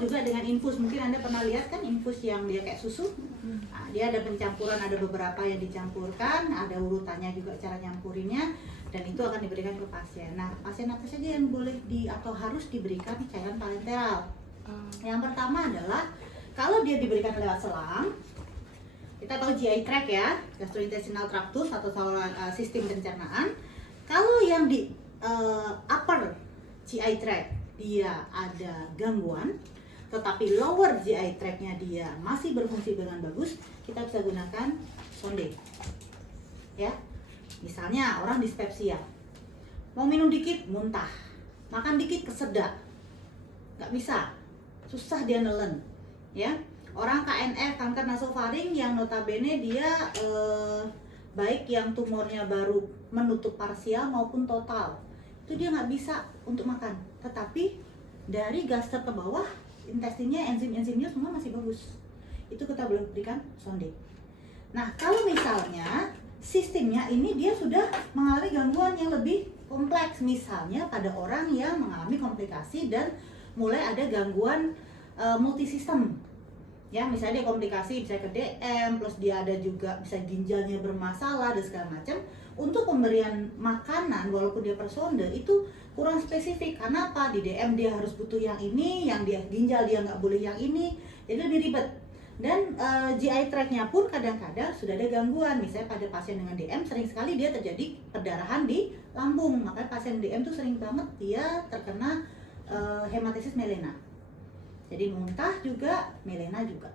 juga dengan infus. Mungkin Anda pernah lihat kan infus yang dia kayak susu. Nah, dia ada pencampuran, ada beberapa yang dicampurkan, ada urutannya juga cara nyampurinnya, dan itu akan diberikan ke pasien. Nah, pasien apa saja yang boleh atau harus diberikan cairan parenteral? Yang pertama adalah kalau dia diberikan lewat selang, kita tahu GI tract ya, gastrointestinal tractus atau saluran sistem pencernaan. Kalau yang di upper GI tract dia ada gangguan, tetapi lower GI tract-nya dia masih berfungsi dengan bagus, kita bisa gunakan sonde. Ya, misalnya orang dispepsia, mau minum dikit muntah, makan dikit kesedak, nggak bisa, susah dia nelen. Ya, orang KNF kanker nasofaring yang notabene dia baik yang tumornya baru menutup parsial maupun total, itu dia nggak bisa untuk makan, tetapi dari gaster ke bawah intestinnya, enzim-enzimnya semua masih bagus, itu kita boleh berikan sonde. Nah, kalau misalnya sistemnya ini dia sudah mengalami gangguan yang lebih kompleks, misalnya pada orang yang mengalami komplikasi dan mulai ada gangguan multisistem, ya, misalnya dia komplikasi bisa ke DM, plus dia ada juga bisa ginjalnya bermasalah dan segala macam. Untuk pemberian makanan walaupun dia personde itu kurang spesifik. Karena apa? Di DM dia harus butuh yang ini, yang dia ginjal dia nggak boleh yang ini, jadi lebih ribet. Dan GI tract-nya pun kadang-kadang sudah ada gangguan. Misalnya pada pasien dengan DM sering sekali dia terjadi perdarahan di lambung. Makanya pasien DM tuh sering banget dia terkena hematitis melena. Jadi muntah juga, melena juga.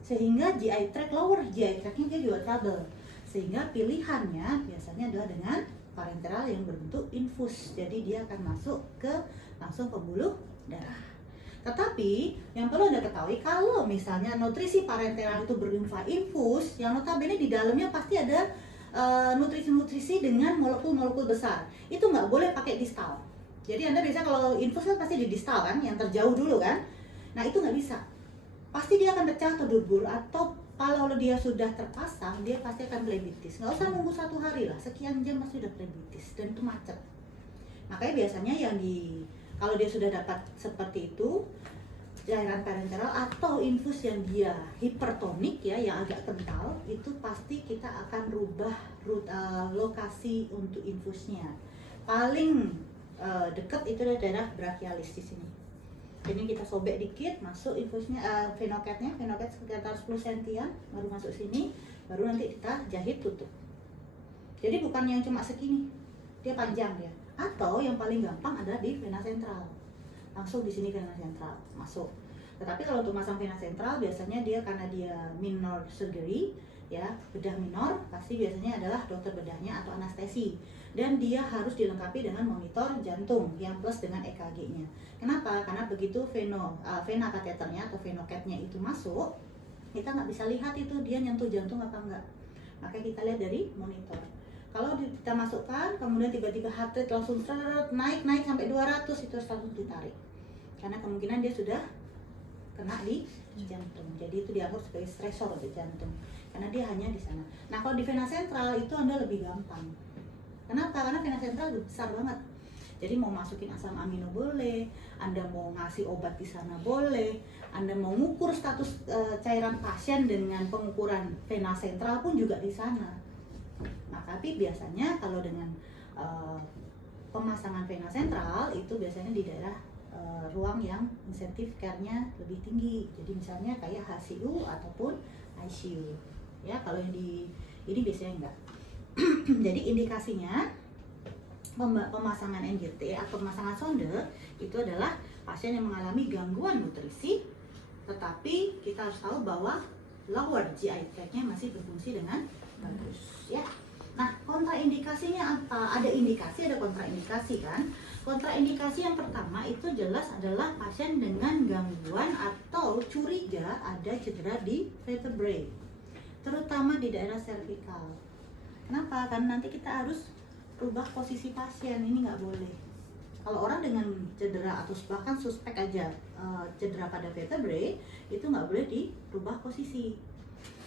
Sehingga GI tract, lower GI tract-nya dia juga trouble. Sehingga pilihannya biasanya adalah dengan parenteral yang berbentuk infus. Jadi dia akan masuk ke langsung pembuluh darah. Tetapi yang perlu Anda ketahui, kalau misalnya nutrisi parenteral itu berupa infus, yang notabene di dalamnya pasti ada nutrisi-nutrisi dengan molekul-molekul besar, itu nggak boleh pakai distal. Jadi Anda biasa kalau infus kan pasti di distal kan, yang terjauh dulu kan. Nah itu nggak bisa, pasti dia akan pecah atau dubur, atau kalau dia sudah terpasang dia pasti akan plebitis. Nggak usah nunggu 1 hari lah, sekian jam pasti sudah plebitis dan itu macet. Makanya biasanya yang kalau dia sudah dapat seperti itu, cairan parenteral atau infus yang dia hipertonik ya, yang agak kental, itu pasti kita akan rubah lokasi untuk infusnya. Paling dekat itu adalah daerah brachialis di sini. Ini kita sobek dikit, masuk infusnya, venoket sekitar 10 cm, baru masuk sini, baru nanti kita jahit tutup. Jadi bukan yang cuma segini, dia panjang ya. Atau yang paling gampang adalah di vena sentral, langsung di sini vena sentral masuk. Tetapi kalau untuk masang vena sentral biasanya dia karena dia minor surgery ya, bedah minor, pasti biasanya adalah dokter bedahnya atau anestesi. Dan dia harus dilengkapi dengan monitor jantung yang plus dengan EKG-nya. Kenapa? Karena begitu vena kateternya atau venoketnya itu masuk, kita nggak bisa lihat itu dia nyentuh jantung apa enggak. Makanya kita lihat dari monitor. Kalau kita masukkan, kemudian tiba-tiba heart rate langsung naik sampai 200, itu harus langsung ditarik. Karena kemungkinan dia sudah kena di jantung. Jadi itu dianggap sebagai stresor untuk jantung. Karena dia hanya di sana. Nah kalau di vena sentral itu Anda lebih gampang. Kenapa? Karena vena sentral besar banget. Jadi mau masukin asam amino boleh, Anda mau ngasih obat di sana boleh, Anda mau ngukur status cairan pasien dengan pengukuran vena sentral pun juga di sana. Nah, tapi biasanya kalau dengan pemasangan vena sentral itu biasanya di daerah ruang yang insentif care-nya lebih tinggi. Jadi misalnya kayak HCU ataupun ICU. Ya, kalau yang di ini biasanya enggak. Jadi indikasinya pemasangan NGT atau pemasangan sonde itu adalah pasien yang mengalami gangguan nutrisi, tetapi kita harus tahu bahwa lower GI tract-nya masih berfungsi dengan bagus ya. Nah, kontraindikasinya apa? Ada indikasi, ada kontraindikasi kan? Kontraindikasi yang pertama itu jelas adalah pasien dengan gangguan atau curiga ada cedera di vertebrae, terutama di daerah cervical. Kenapa? Karena nanti kita harus rubah posisi pasien, ini nggak boleh. Kalau orang dengan cedera atau bahkan suspek aja cedera pada vertebrae, itu nggak boleh dirubah posisi.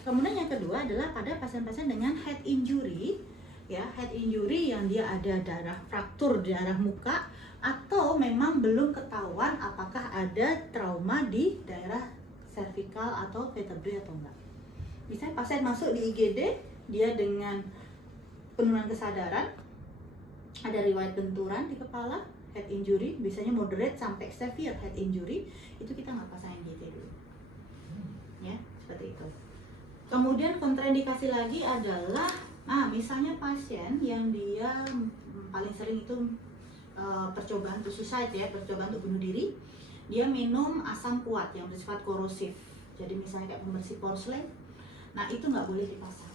Kemudian yang kedua adalah pada pasien-pasien dengan head injury, ya, head injury yang dia ada darah fraktur darah muka atau memang belum ketahuan apakah ada trauma di daerah cervical atau vertebrae atau enggak. Misalnya pasien masuk di IGD, dia dengan penurunan kesadaran, ada riwayat benturan di kepala, head injury, biasanya moderate sampai severe head injury, itu kita nggak pasang NGT dulu. Ya, seperti itu. Kemudian kontraindikasi lagi adalah, misalnya pasien yang dia paling sering itu percobaan untuk suicide ya, percobaan untuk bunuh diri, dia minum asam kuat yang bersifat korosif. Jadi misalnya kayak pembersih porselen, nah itu nggak boleh dipasang.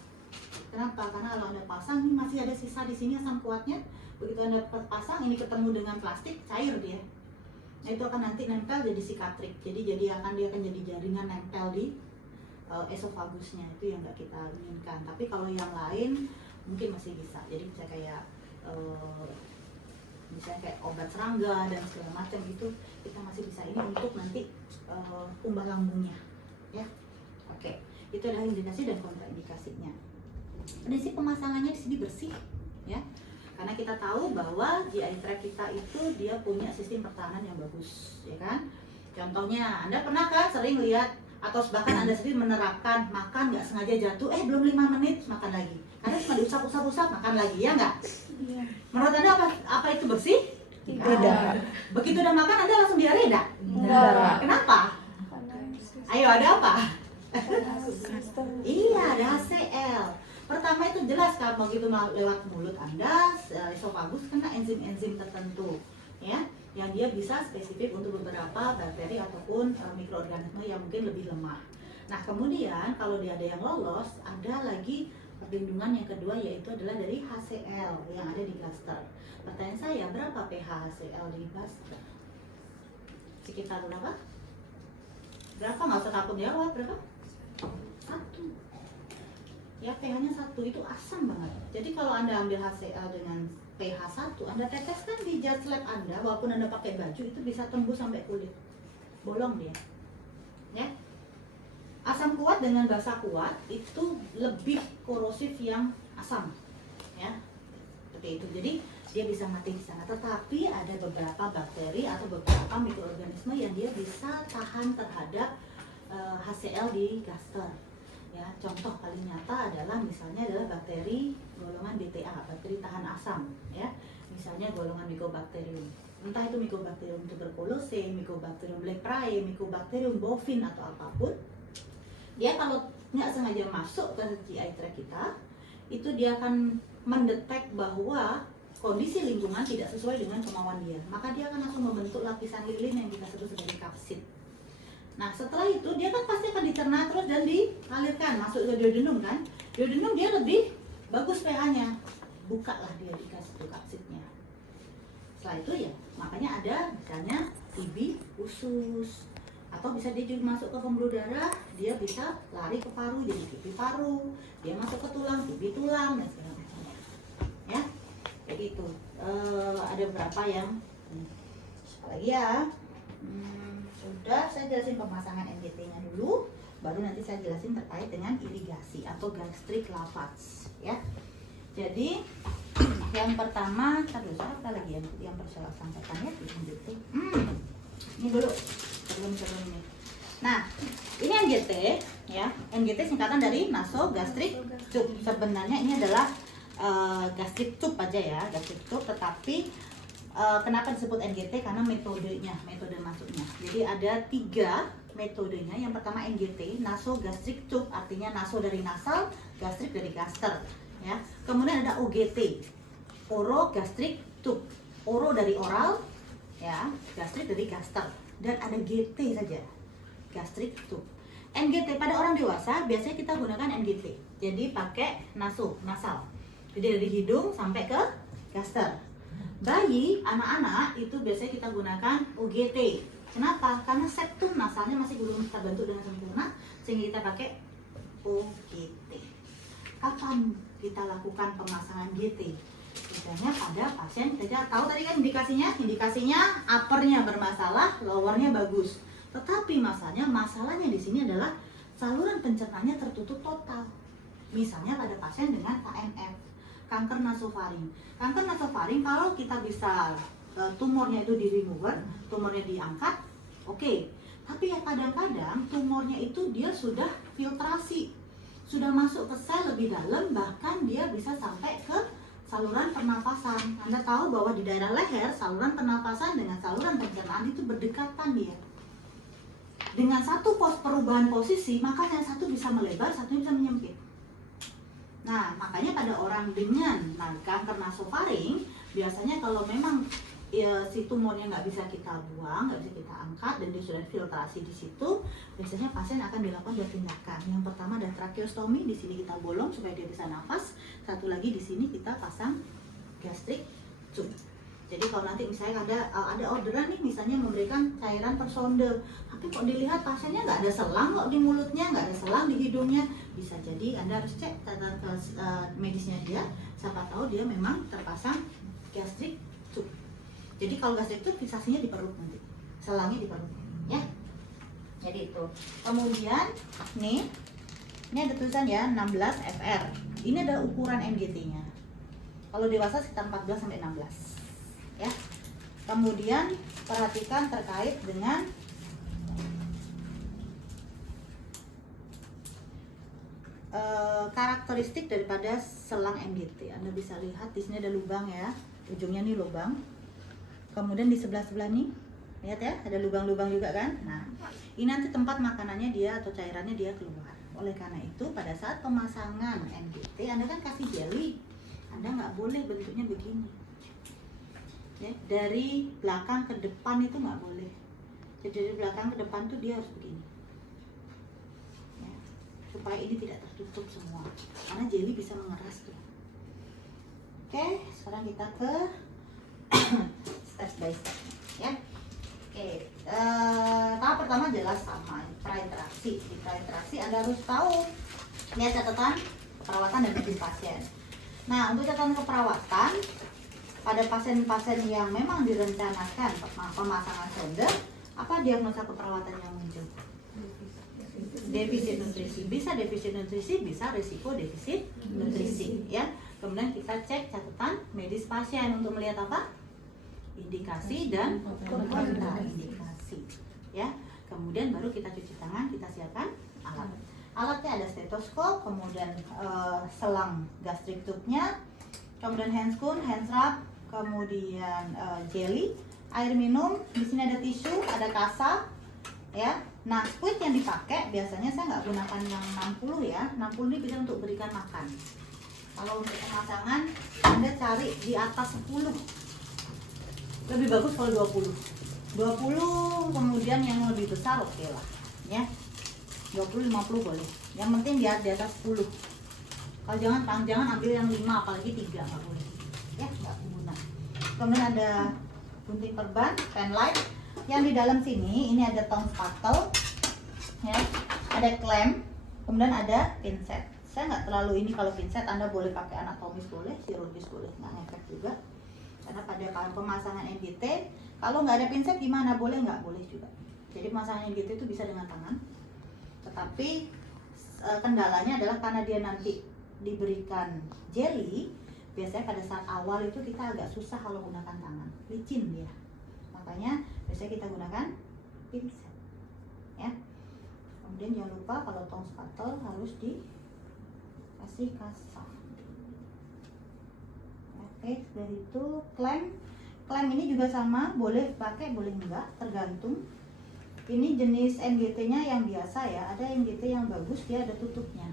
Kenapa? Karena kalau Anda pasang, ini masih ada sisa di sini asam kuatnya. Begitu Anda pasang, ini ketemu dengan plastik, cair dia. Nah itu akan nanti nempel jadi sikatrik. Jadi dia akan jadi jaringan nempel di esofagusnya. Itu yang nggak kita inginkan. Tapi kalau yang lain mungkin masih bisa. Jadi bisa kayak misalnya kayak obat serangga dan segala macam itu kita masih bisa ini untuk nanti umbah lambungnya. Ya, oke. Itu adalah indikasi dan kontraindikasinya. Prinsip pemasangannya di sini bersih, ya. Karena kita tahu bahwa GI tract kita itu dia punya sistem pertahanan yang bagus, ya kan? Contohnya, Anda pernah kan sering lihat atau bahkan Anda sendiri menerapkan makan nggak sengaja jatuh, belum 5 menit makan lagi. Karena cuma diusap-usap makan lagi, ya nggak? Iya. Menurut Anda apa itu bersih? Tidak. Begitu udah makan Anda langsung diare enggak? Tidak. Kenapa? Ayo, ada apa? Iya, ada HCl. Pertama itu jelas kan, begitu lewat mulut Anda, esofagus kena enzim-enzim tertentu, ya, yang dia bisa spesifik untuk beberapa bakteri ataupun mikroorganisme yang mungkin lebih lemah. Nah kemudian kalau dia ada yang lolos, ada lagi perlindungan yang kedua, yaitu adalah dari HCl yang ada di gaster. Pertanyaan saya, berapa pH HCl di gaster? Sekitar berapa? Berapa? Nggak usah takut jawab, berapa? 1. Ya, pH-nya 1, itu asam banget. Jadi kalau Anda ambil HCl dengan pH 1, Anda teteskan di jas lab Anda, walaupun Anda pakai baju, itu bisa tembus sampai kulit. Bolong dia. Ya. Asam kuat dengan basa kuat itu lebih korosif yang asam. Ya. Seperti itu. Jadi dia bisa mati di sana. Tetapi ada beberapa bakteri atau beberapa mikroorganisme yang dia bisa tahan terhadap HCl di gaster. Ya, contoh paling nyata adalah bakteri golongan BTA, bakteri tahan asam, ya. Misalnya golongan Mycobacterium. Entah itu Mycobacterium tuberculosis, Mycobacterium leprae, Mycobacterium bovine atau apapun. Dia kalau nggak sengaja masuk ke GI tract kita, itu dia akan mendetek bahwa kondisi lingkungan tidak sesuai dengan kemauan dia. Maka dia akan langsung membentuk lapisan lilin yang kita sebut sebagai kapsid. Nah setelah itu dia kan pasti akan dicerna terus dan dialirkan masuk ke duodenum kan. Duodenum dia lebih bagus pH-nya, bukalah dia dikasih kapsidnya. Setelah itu ya makanya ada misalnya TB usus, atau bisa dia juga masuk ke pembuluh darah, dia bisa lari ke paru jadi TB paru, dia masuk ke tulang TB tulang dan segala macamnya. Ya kayak gitu. Ada beberapa yang apalagi ya. Sudah, saya jelasin pemasangan NGT-nya dulu, baru nanti saya jelasin terkait dengan irigasi atau gastric lavage, ya. Jadi yang pertama, apa lagi yang perlu saya sampaikan ya di NGT. Ini dulu sebelum ini. Nah, ini NGT, ya. NGT singkatan dari nasogastric tube. Sebenarnya ini adalah gastric tube aja ya, gastric tube, tetapi kenapa disebut NGT? Karena metode masuknya. Jadi ada 3 metodenya. Yang pertama NGT, nasogastric tube, artinya naso dari nasal, gastrik dari gaster. Ya. Kemudian ada OGT, orogastric tube, oro dari oral, ya, gastrik dari gaster. Dan ada GT saja, gastric tube. NGT pada orang dewasa biasanya kita gunakan NGT. Jadi pakai nasal. Jadi dari hidung sampai ke gaster. Bayi, anak-anak itu biasanya kita gunakan OGT. Kenapa? Karena septum nasalnya masih belum terbentuk dengan sempurna, sehingga kita pakai OGT. Kapan kita lakukan pemasangan GT? Biasanya pada pasien, kita tahu tadi kan indikasinya uppernya bermasalah, lowernya bagus. Tetapi masalahnya di sini adalah saluran pencernaannya tertutup total. Misalnya pada pasien dengan KNF, kanker nasofaring. Kanker nasofaring kalau kita bisa tumornya itu di remover, tumornya diangkat, oke. Tapi ya kadang-kadang tumornya itu dia sudah filtrasi, sudah masuk ke sel lebih dalam, bahkan dia bisa sampai ke saluran pernapasan. Anda tahu bahwa di daerah leher, saluran pernapasan dengan saluran pencernaan itu berdekatan dia. Dengan satu perubahan posisi, maka yang satu bisa melebar, satunya bisa menyempit. Nah, makanya pada orang dengan kanker nasofaring, biasanya kalau memang si tumornya nggak bisa kita buang, nggak bisa kita angkat, dan dia sudah filtrasi di situ, biasanya pasien akan dilakukan 2 tindakan. Yang pertama ada tracheostomy, di sini kita bolong supaya dia bisa nafas. Satu lagi di sini kita pasang gastric tube. Jadi kalau nanti misalnya ada orderan nih, misalnya memberikan cairan per sonde, tapi kok dilihat pasiennya nggak ada selang kok di mulutnya, nggak ada selang di hidungnya, bisa jadi Anda harus cek catatan medisnya dia, siapa tahu dia memang terpasang gastric tube. Jadi kalau gastric tube fiksasinya di perut nanti, selangnya di perut, ya. Jadi itu. Kemudian nih, ini ada tulisan ya 16 fr. Ini ada ukuran MGT-nya. Kalau dewasa sekitar 14 sampai 16. Ya. Kemudian perhatikan terkait dengan karakteristik daripada selang MGT. Anda bisa lihat di sini ada lubang ya, ujungnya nih lubang. Kemudian di sebelah-sebelah nih, lihat ya, ada lubang-lubang juga kan. Nah, ini nanti tempat makanannya dia atau cairannya dia keluar. Oleh karena itu, pada saat pemasangan MGT, Anda kan kasih jelly, Anda nggak boleh bentuknya begini. Ya, dari belakang ke depan itu nggak boleh. Jadi dari belakang ke depan tuh dia harus begini, ya, supaya ini tidak tertutup semua, karena jelly bisa mengeras tuh. Oke, sekarang kita ke step by step, ya. Oke, tahap pertama jelas sama prainteraksi. Di prainteraksi Anda harus tahu lihat catatan keperawatan dan medis pasien. Nah, untuk catatan keperawatan pada pasien-pasien yang memang direncanakan pemasangan sonde, apa diagnosa keperawatan yang muncul? Defisit nutrisi. Bisa defisit nutrisi, bisa risiko defisit nutrisi, ya. Kemudian kita cek catatan medis pasien untuk melihat apa? Indikasi dan kontraindikasi, ya. Kemudian baru kita cuci tangan, kita siapkan alat. Alatnya ada stetoskop, kemudian selang gastric tube-nya, kemudian handscoon, hands wrap, kemudian jelly, air minum, di sini ada tisu, ada kasa, ya. Nah, squid yang dipakai biasanya saya nggak gunakan yang 60 ya, 60 ini bisa untuk berikan makan. Kalau untuk pemasangan, Anda cari di atas 10, lebih bagus kalau 20, kemudian yang lebih besar oke lah, ya. 20-50 boleh, yang penting di atas 10. Kalau jangan ambil yang 5, apalagi 3 nggak boleh, ya, nggak guna. Kemudian ada gunting perban, pen light. Yang di dalam sini ini ada tong spatel, ya, ada klem, kemudian ada pinset. Saya nggak terlalu ini, kalau pinset Anda boleh pakai anatomis boleh, chirurgis boleh, nggak ngefek juga. Karena pada pemasangan MGT, kalau nggak ada pinset gimana, boleh nggak boleh juga. Jadi pemasangan MGT itu bisa dengan tangan, tetapi kendalanya adalah karena dia nanti diberikan jelly, biasanya pada saat awal itu kita agak susah kalau gunakan tangan, licin dia. Makanya biasanya kita gunakan pinset, ya. Kemudian jangan lupa kalau tong spatel harus dikasih kasa. Oke, setelah itu klem ini juga sama, boleh pakai boleh enggak, tergantung. Ini jenis MGT-nya yang biasa ya, ada MGT yang bagus dia ada tutupnya.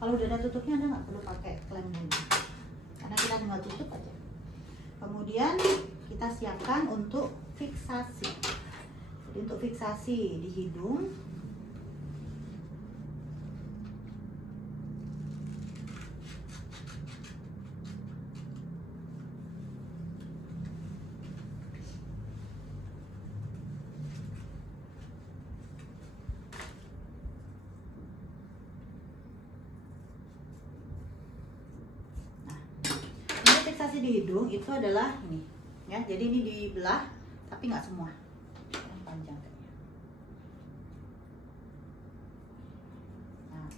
Kalau udah ada tutupnya Anda nggak perlu pakai klem dulu, karena kita tinggal tutup aja. Kemudian kita siapkan untuk fiksasi. Jadi untuk fiksasi di hidung, fiksasi di hidung itu adalah ini, ya. Jadi ini dibelah, tapi nggak semua, yang panjang kayaknya. Nah,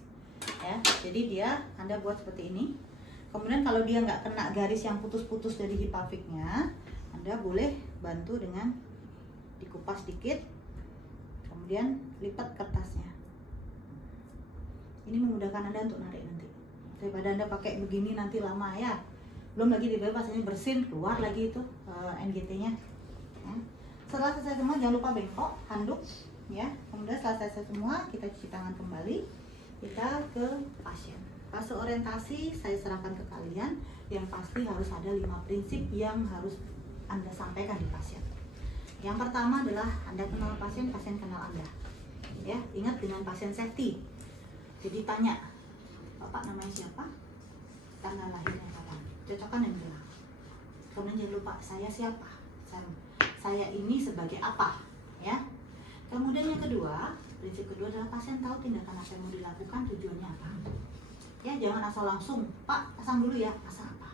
ya. Jadi dia Anda buat seperti ini. Kemudian kalau dia nggak kena garis yang putus-putus dari hipafiknya, Anda boleh bantu dengan dikupas dikit, kemudian lipat kertasnya. Ini memudahkan Anda untuk narik nanti. Daripada Anda pakai begini nanti lama ya. Belum lagi tiba-tiba pasien bersin, keluar lagi itu NGT-nya. Ya. Setelah selesai semua jangan lupa bengkok, handuk ya. Kemudian setelah selesai semua kita cuci tangan kembali. Kita ke pasien. Fase orientasi saya serahkan ke kalian. Yang pasti harus ada 5 prinsip yang harus Anda sampaikan di pasien. Yang pertama adalah Anda kenal pasien, pasien kenal Anda. Ya, ingat dengan pasien safety. Jadi tanya, Bapak namanya siapa? Tanggal lahirnya kapan? Cocokkan yang bilang. Kemudian jangan lupa, saya siapa? Saya ini sebagai apa? Ya. Kemudian yang kedua, prinsip kedua adalah pasien tahu tindakan apa yang mau dilakukan, tujuannya apa. Ya, jangan asal langsung, Pak, pasang dulu ya, pasang apa?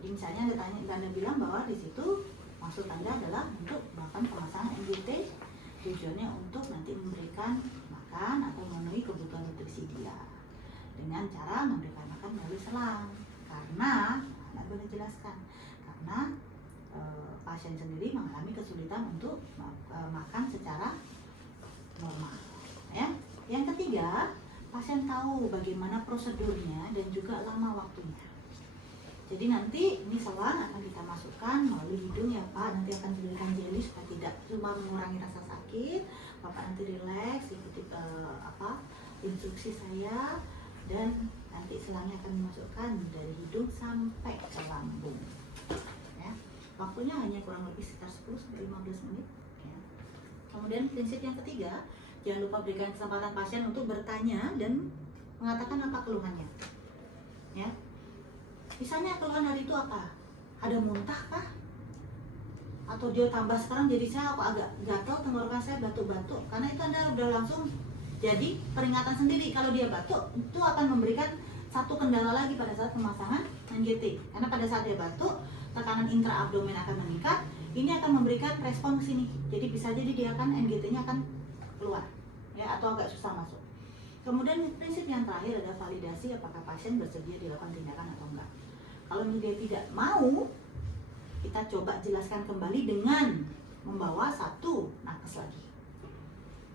Jadi misalnya Anda bilang bahwa di situ maksud Anda adalah untuk bahkan pemasangan NGT, tujuannya untuk nanti memberikan makan atau memenuhi kebutuhan nutrisi dia dengan cara memberikan makan melalui selang. Karena Anda boleh jelaskan, karena pasien sendiri mengalami kesulitan untuk makan secara normal. Ya. Yang ketiga, pasien tahu bagaimana prosedurnya dan juga lama waktunya. Jadi nanti ini selang akan kita masukkan melalui hidung ya Pak. Nanti akan diberikan jeli supaya tidak cuma mengurangi rasa sakit. Bapak nanti rileks, ikuti instruksi saya, dan nanti selangnya akan dimasukkan dari hidung sampai ke lambung. Ya. Waktunya hanya kurang lebih sekitar 10-15 menit. Ya. Kemudian prinsip yang ketiga, jangan lupa berikan kesempatan pasien untuk bertanya dan mengatakan apa keluhannya. Ya. Misalnya keluhan hari itu apa? Ada muntah kah? Atau dia tambah sekarang jadi saya kok agak gatal, tenggorokan saya batuk-batuk. Karena itu Anda udah langsung jadi peringatan sendiri. Kalau dia batuk, itu akan memberikan satu kendala lagi pada saat pemasangan NGT. Karena pada saat dia batuk, tekanan intraabdomen akan meningkat. Ini akan memberikan respon ke sini. Jadi bisa jadi dia akan NGT-nya akan keluar, ya, atau agak susah masuk. Kemudian prinsip yang terakhir adalah validasi apakah pasien bersedia dilakukan tindakan atau enggak. Kalau dia tidak mau, kita coba jelaskan kembali dengan membawa satu nakes lagi.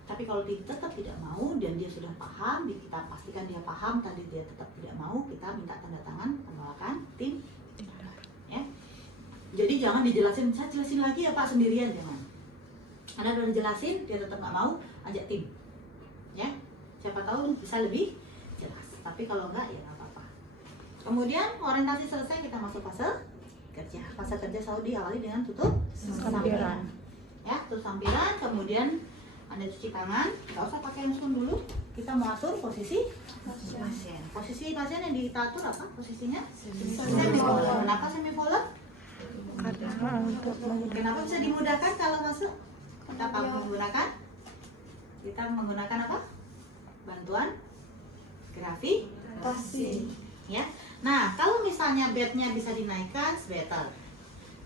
Tapi kalau dia tetap tidak mau dan dia sudah paham, kita pastikan dia paham, tadi dia tetap tidak mau, kita minta tanda tangan penolakan tim. Ya. Jadi jangan dijelasin, saya jelasin lagi ya Pak sendirian, jangan. Anda udah jelasin, dia tetap nggak mau, ajak tim. Ya, siapa tahu bisa lebih jelas. Tapi kalau enggak ya nggak apa-apa. Kemudian orientasi selesai, kita masuk fase kerja. Fase kerja selalu diawali dengan tutup sampiran. Ya, tutup sampiran, kemudian Anda cuci tangan, nggak usah pakai handphone dulu. Kita mau atur posisi pasien. Posisi pasien yang kita atur apa? Posisinya semicolon. Kenapa semicolon? Kenapa bisa dimudahkan kalau masuk? Kita menggunakan apa? Bantuan gravitasi. Ya. Nah, kalau misalnya bednya bisa dinaikkan, better.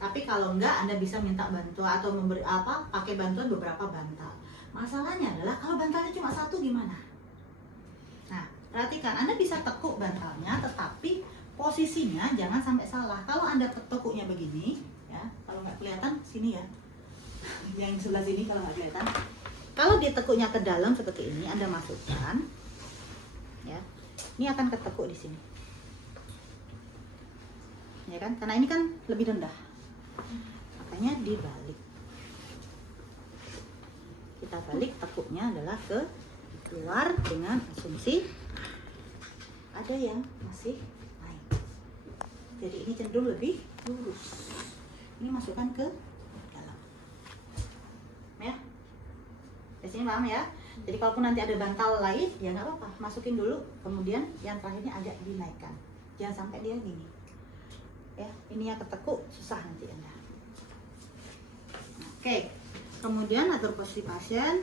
Tapi kalau enggak, Anda bisa minta bantuan atau pakai bantuan beberapa bantal. Masalahnya adalah kalau bantalnya cuma satu gimana? Nah, perhatikan, Anda bisa tekuk bantalnya, tetapi posisinya jangan sampai salah. Kalau Anda tekuknya begini, ya, kalau nggak kelihatan sini ya, yang sebelah sini kalau nggak kelihatan. Kalau ditekuknya ke dalam seperti ini, Anda masukkan, ya, ini akan ketekuk di sini. Ya kan, karena ini kan lebih rendah, makanya dibalik. Kita balik, tekuknya adalah ke keluar dengan asumsi ada yang masih naik. Jadi ini cenderung lebih lurus. Ini masukkan ke dalam, ya. Di sini paham ya. Jadi kalaupun nanti ada bantal lain, ya nggak apa-apa, masukin dulu. Kemudian yang terakhirnya agak dinaikkan, jangan sampai dia gini. Ya, ini yang ketekuk susah nanti Anda. Oke, kemudian atur posisi pasien.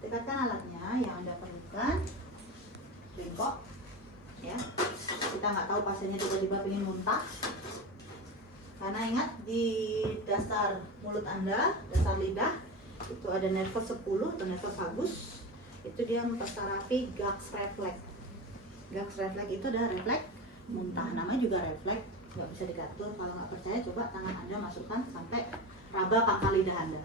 Dekatkan alatnya yang Anda perlukan. Bengkok, ya. Kita nggak tahu pasiennya tiba-tiba pengen muntah. Karena ingat di dasar mulut Anda, dasar lidah itu ada nervus 10 atau nervus vagus. Itu dia mempersarafi Galls reflex. Gags refleks itu adalah refleks muntah, namanya juga refleks, nggak bisa digatur. Kalau nggak percaya coba tangan Anda masukkan sampai raba pangkal lidah Anda,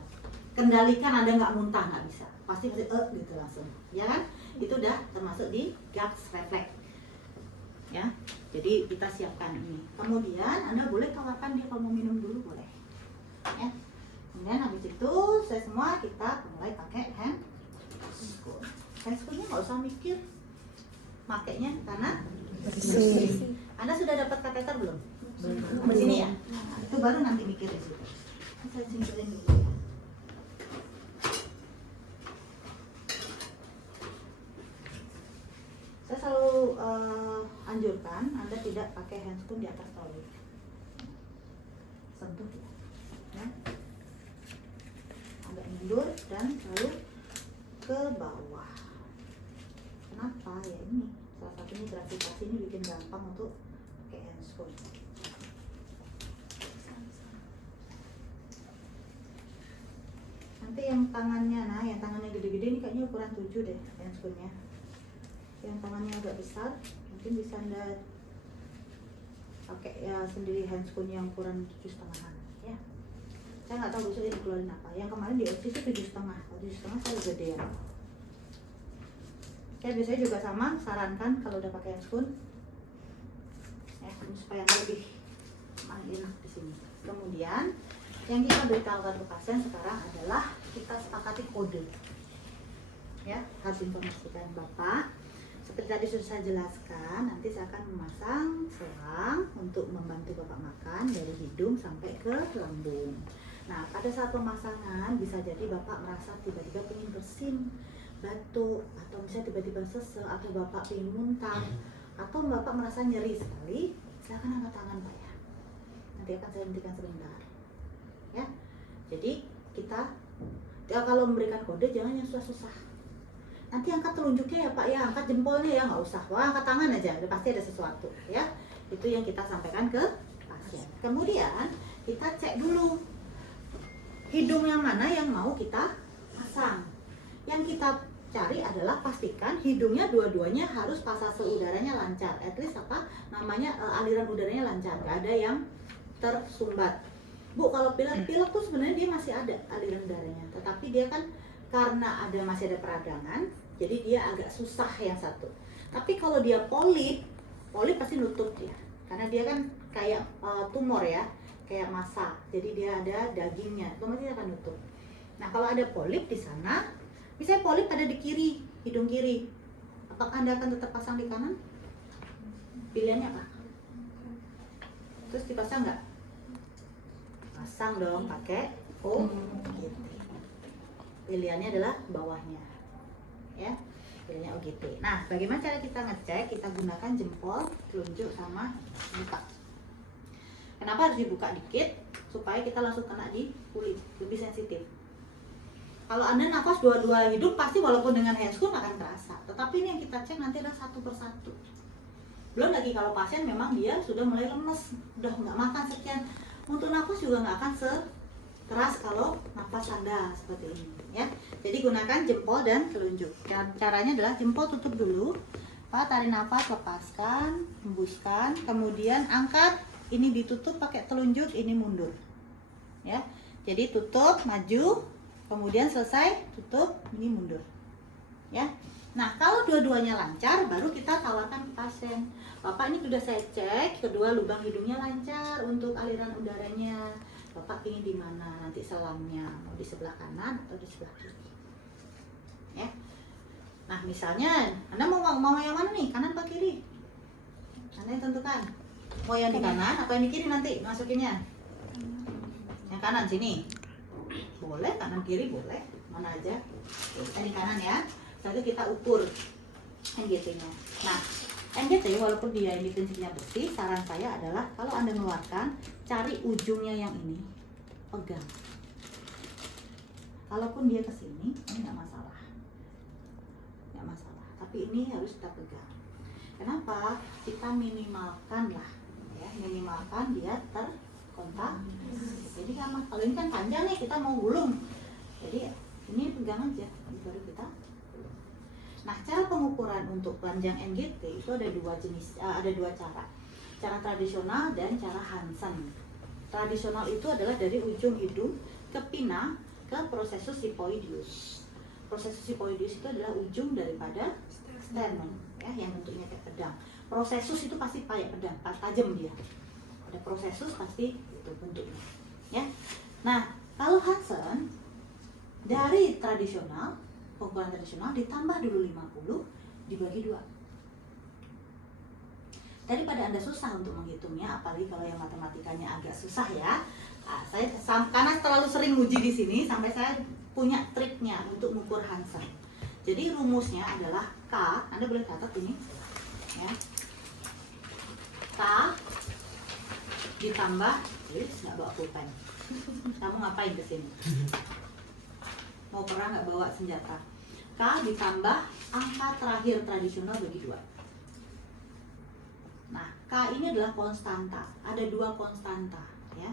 kendalikan Anda nggak muntah, nggak bisa, pasti gitu langsung, ya kan? Itu udah termasuk di gags refleks, ya. Jadi kita siapkan ini. Kemudian Anda boleh tawarkan dia kalau mau minum dulu boleh, ya. Kemudian habis itu saya semua kita mulai pakai hand spoon. Hand spoonnya nggak usah mikir makainya karena bersih. Anda sudah dapat kateter belum? Belum. Di sini ya. Nah, itu baru nanti mikir di situ. Saya singkirin dulu ya. Saya selalu anjurkan Anda tidak pakai hand spoon di atas toilet. Sentuh ya. Agak mundur dan lalu ke bawah. Kenapa? Ya ini salah satunya gravitasi ini bikin gampang untuk pakai hand spoon. Nanti yang tangannya, nah yang tangannya gede-gede ini kayaknya ukuran 7 deh hand spoonnya. Yang tangannya agak besar mungkin bisa Anda pakai ya sendiri hand spoon yang ukuran 7,5 ya. Saya nggak tahu besok dikeluarin apa. Yang kemarin di OC itu 7,5. Kalau 7,5 saya gede ya. Saya biasanya juga sama sarankan kalau udah pakai hand spoon ya supaya lebih enak di sini. Kemudian yang kita beritahukan ke pasien sekarang adalah kita sepakati kode. Ya, harus informasikan Bapak. Seperti tadi sudah saya jelaskan, nanti saya akan memasang selang untuk membantu Bapak makan dari hidung sampai ke lambung. Nah, pada saat pemasangan bisa jadi Bapak merasa tiba-tiba ingin bersin, batuk, atau misalnya tiba-tiba sesek, atau Bapak ingin muntah, atau Bapak merasa nyeri sekali, silakan angkat tangan Pak ya. Nanti akan saya hentikan sebentar. Ya, jadi kita ya, kalau memberikan kode jangan yang susah-susah. Nanti angkat telunjuknya ya Pak ya, angkat jempolnya ya, nggak usah. Wah, angkat tangan aja, udah pasti ada sesuatu ya. Itu yang kita sampaikan ke pasien. Kemudian kita cek dulu hidung yang mana yang mau kita pasang. Yang kita cari adalah pastikan hidungnya dua-duanya harus passage udaranya lancar. At least apa namanya aliran udaranya lancar, nggak ada yang tersumbat. Bu, kalau pilek tuh sebenarnya dia masih ada aliran udaranya, tetapi dia kan karena masih ada peradangan, jadi dia agak susah yang satu. Tapi kalau dia polip pasti nutup dia, karena dia kan kayak tumor ya, kayak massa, jadi dia ada dagingnya, otomatis akan nutup. Nah kalau ada polip di sana, misalnya polip ada di kiri, hidung kiri, apakah Anda akan tetap pasang di kanan? Pilihannya apa? Terus dipasang nggak? Pasang dong pakai OGT. Pilihannya adalah bawahnya, ya. Pilihannya OGT. Nah, bagaimana cara kita ngecek? Kita gunakan jempol, telunjuk, sama buka. Kenapa harus dibuka dikit? Supaya kita langsung kena di kulit, lebih sensitif. Kalau Anda nafas dua-dua hidung, pasti walaupun dengan hand spoon akan terasa. Tetapi ini yang kita cek nanti adalah satu persatu. Belum lagi kalau pasien memang dia sudah mulai lemes, udah nggak makan sekian. Untuk nafas juga nggak akan sekeras kalau nafas Anda seperti ini, ya. Jadi gunakan jempol dan telunjuk. Caranya adalah jempol tutup dulu, Pak, tarik nafas, lepaskan, hembuskan, kemudian angkat, ini ditutup pakai telunjuk, ini mundur, ya. Jadi tutup, maju, kemudian selesai, tutup, ini mundur, ya. Nah, kalau dua-duanya lancar, baru kita tawarkan ke pasien. Bapak, ini sudah saya cek, kedua lubang hidungnya lancar untuk aliran udaranya. Bapak ingin di mana nanti selangnya? Mau di sebelah kanan atau di sebelah kiri? Ya. Nah, misalnya Anda mau yang mana nih? Kanan atau kiri? Anda yang tentukan. Mau yang di kanan atau yang di kiri nanti masukinnya? Yang kanan sini. Boleh, kanan kiri boleh, mana aja. Kita di kanan ya. Lalu kita ukur NGT-nya. Nah, NGT walaupun dia ini prinsipnya bersih, saran saya adalah kalau Anda mengeluarkan, cari ujungnya yang ini, pegang. Kalaupun dia ke sini, ini nggak masalah, nggak masalah. Tapi ini harus kita pegang. Kenapa? Kita minimalkan lah, ya, minimalkan dia terkontak. Jadi kalau ini kan panjang nih, kita mau gulung, jadi ini pegang aja, baru kita. Nah, cara pengukuran untuk panjang NGT itu ada dua jenis, ada dua cara. Cara tradisional dan cara Hansen. Tradisional itu adalah dari ujung hidung ke pinna ke processus sipoideus. Processus sipoideus itu adalah ujung daripada sternum, ya, yang bentuknya kayak pedang. Processus itu pasti kayak pedang, tajam dia. Ada processus pasti itu bentuknya, ya. Nah, kalau Hansen dari tradisional, pengukuran tradisional ditambah dulu 50 dibagi 2. Daripada Anda susah untuk menghitungnya, apalagi kalau yang matematikanya agak susah ya. Nah, saya karena terlalu sering uji di sini sampai saya punya triknya untuk mengukur Hansen. Jadi rumusnya adalah K, Anda boleh catat ini ya. K ditambah, nggak bawa pulpen. Kamu ngapain kesini? Mau perang nggak bawa senjata? K ditambah angka terakhir tradisional bagi 2. Nah, K ini adalah konstanta. Ada 2 konstanta, ya.